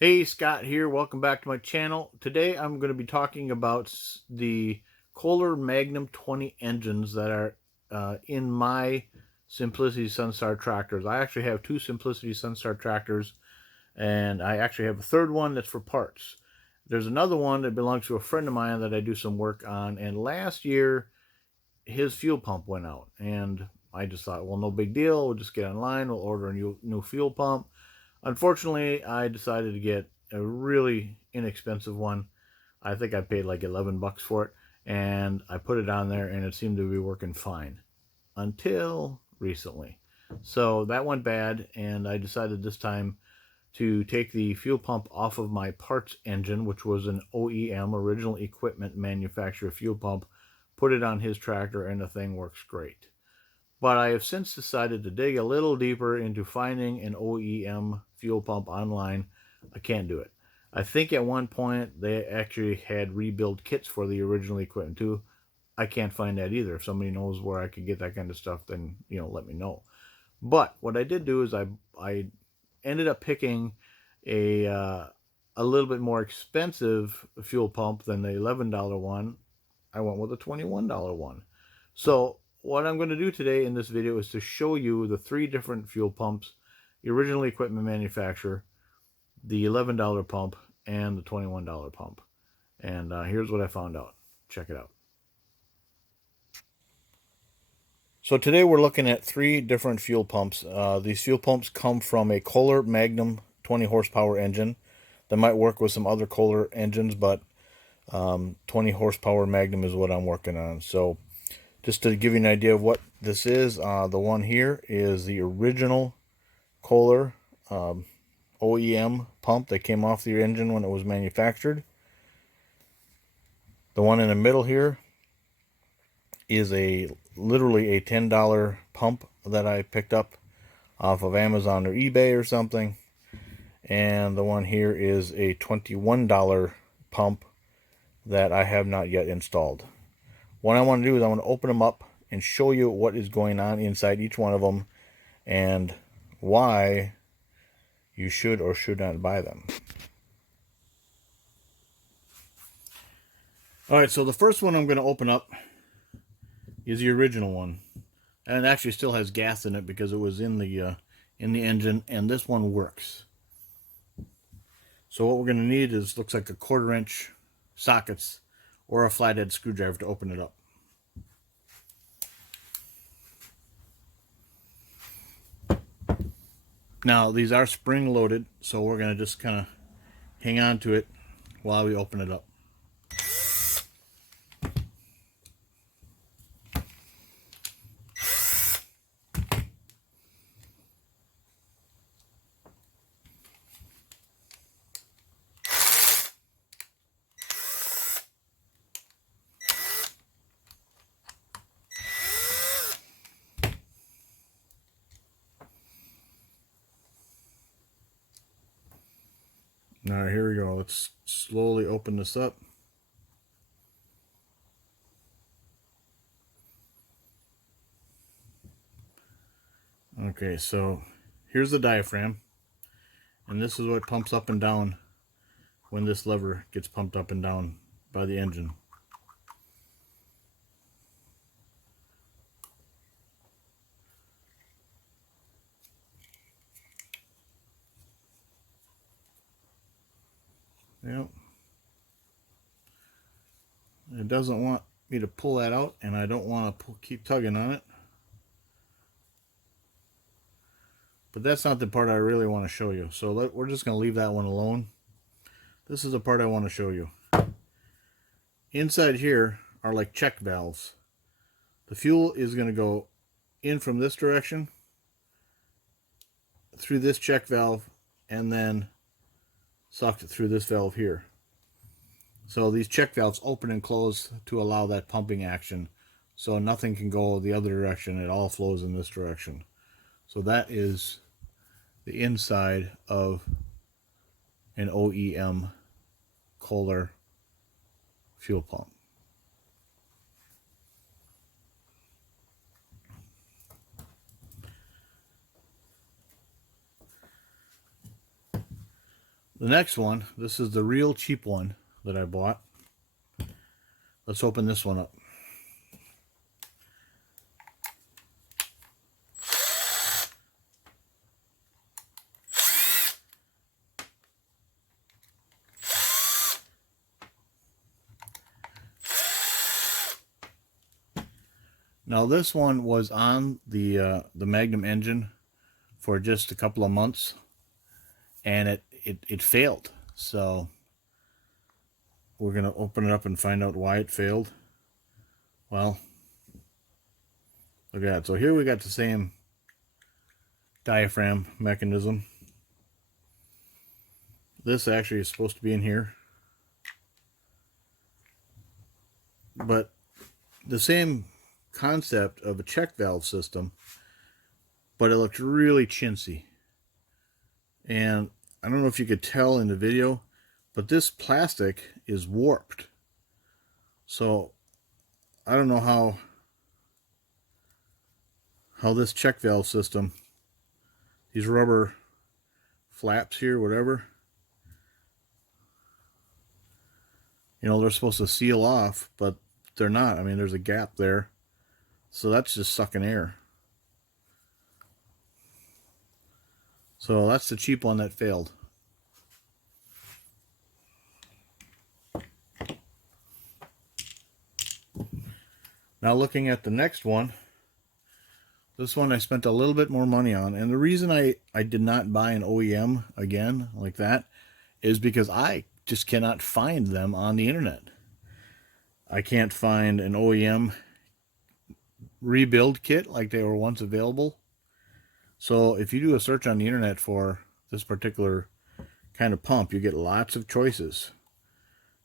Hey, Scott here. Welcome back to my channel. Today I'm going to be talking about the Kohler Magnum 20 engines that are in my Simplicity Sunstar tractors. I actually have two Simplicity Sunstar tractors, and I actually have a third one that's for parts. There's another one that belongs to a friend of mine that I do some work on, and last year his fuel pump went out, and I just thought, well, no big deal. We'll just get online. We'll order a new fuel pump. Unfortunately, I decided to get a really inexpensive one. I think I paid like 11 bucks for it, and I put it on there and it seemed to be working fine until recently. So that went bad, and I decided this time to take the fuel pump off of my parts engine, which was an OEM, original equipment manufacturer fuel pump, put it on his tractor, and the thing works great. But I have since decided to dig a little deeper into finding an OEM fuel pump online. I can't do it. I think at one point they actually had rebuild kits for the original equipment too. I can't find that either. If somebody knows where I could get that kind of stuff, then let me know. But what I did do is I ended up picking a little bit more expensive fuel pump than the $11 one. I went with a $21 one. So what I'm going to do today in this video is to show you the three different fuel pumps, the original equipment manufacturer, the $11 pump, and the $21 pump. And here's what I found out. Check it out. So today we're looking at three different fuel pumps. These fuel pumps come from a Kohler Magnum 20 horsepower engine. That might work with some other Kohler engines, but 20 horsepower Magnum is what I'm working on. So just to give you an idea of what this is, the one here is the original Kohler OEM pump that came off the engine when it was manufactured. The one in the middle here is literally a $10 pump that I picked up off of Amazon or eBay or something. And the one here is a $21 pump that I have not yet installed. What I want to do is I want to open them up and show you what is going on inside each one of them and why you should or should not buy them. Alright, so the first one I'm going to open up is the original one. And it actually still has gas in it because it was in the engine, and this one works. So what we're going to need is, looks like a 1/4 inch sockets or a flathead screwdriver to open it up. Now these are spring loaded, so we're going to just kind of hang on to it while we open it up. All right, here we go. Let's slowly open this up. Okay, so here's the diaphragm, and this is what pumps up and down when this lever gets pumped up and down by the engine. Yep. It doesn't want me to pull that out, and I don't want to keep tugging on it. But that's not the part I really want to show you. So we're just going to leave that one alone. This is the part I want to show you. Inside here are like check valves. The fuel is going to go in from this direction, through this check valve, and then sucked through this valve here. So these check valves open and close to allow that pumping action. So nothing can go the other direction. It all flows in this direction. So that is the inside of an OEM Kohler fuel pump. The next one, this is the real cheap one that I bought. Let's open this one up. Now this one was on the Magnum engine for just a couple of months, and it failed. So we're gonna open it up and find out why it failed. Well, look at that. So here we got the same diaphragm mechanism. This actually is supposed to be in here, but the same concept of a check valve system, but it looked really chintzy. And I don't know if you could tell in the video, but this plastic is warped. So I don't know how this check valve system, these rubber flaps here, whatever, you know, they're supposed to seal off, but they're not. I mean, there's a gap there. So that's just sucking air. So that's the cheap one that failed. Now looking at the next one, this one I spent a little bit more money on. And the reason I did not buy an OEM again like that is because I just cannot find them on the internet. I can't find an OEM rebuild kit like they were once available. So if you do a search on the internet for this particular kind of pump, you get lots of choices.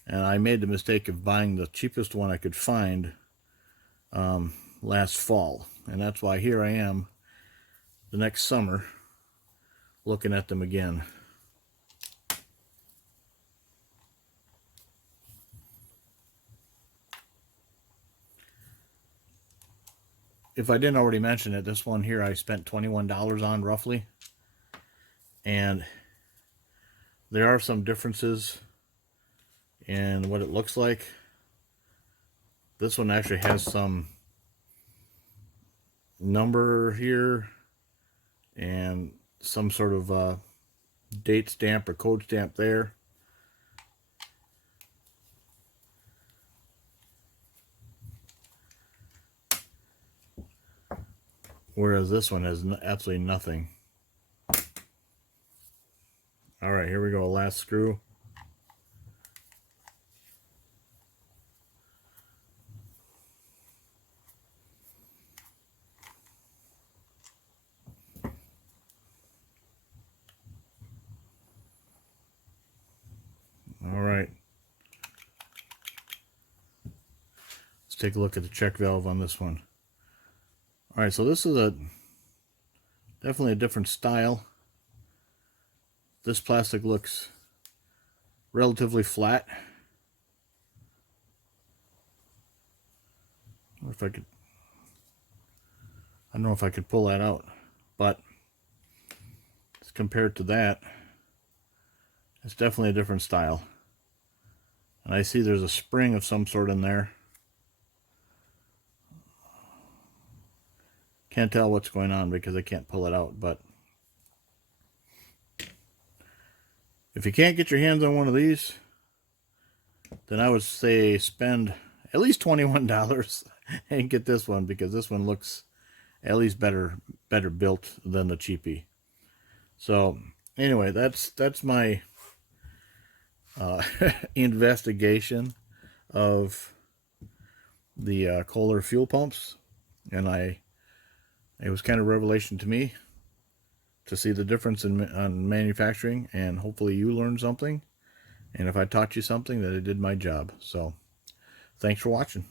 And I made the mistake of buying the cheapest one I could find last fall. And that's why here I am the next summer looking at them again. If I didn't already mention it, this one here I spent $21 on roughly. And there are some differences in what it looks like. This one actually has some number here and some sort of date stamp or code stamp there. Whereas this one has absolutely nothing. All right, here we go. Last screw. All right. Let's take a look at the check valve on this one. All right, so this is definitely a different style. This plastic looks relatively flat. If I could, I don't know if I could pull that out, but as compared to that, it's definitely a different style. And I see there's a spring of some sort in there. Can't tell what's going on because I can't pull it out, but if you can't get your hands on one of these, then I would say spend at least $21 and get this one, because this one looks at least better built than the cheapie. So anyway, that's my investigation of the Kohler fuel pumps, and it was kind of a revelation to me to see the difference on manufacturing, and hopefully you learned something. And if I taught you something, that I did my job. So thanks for watching.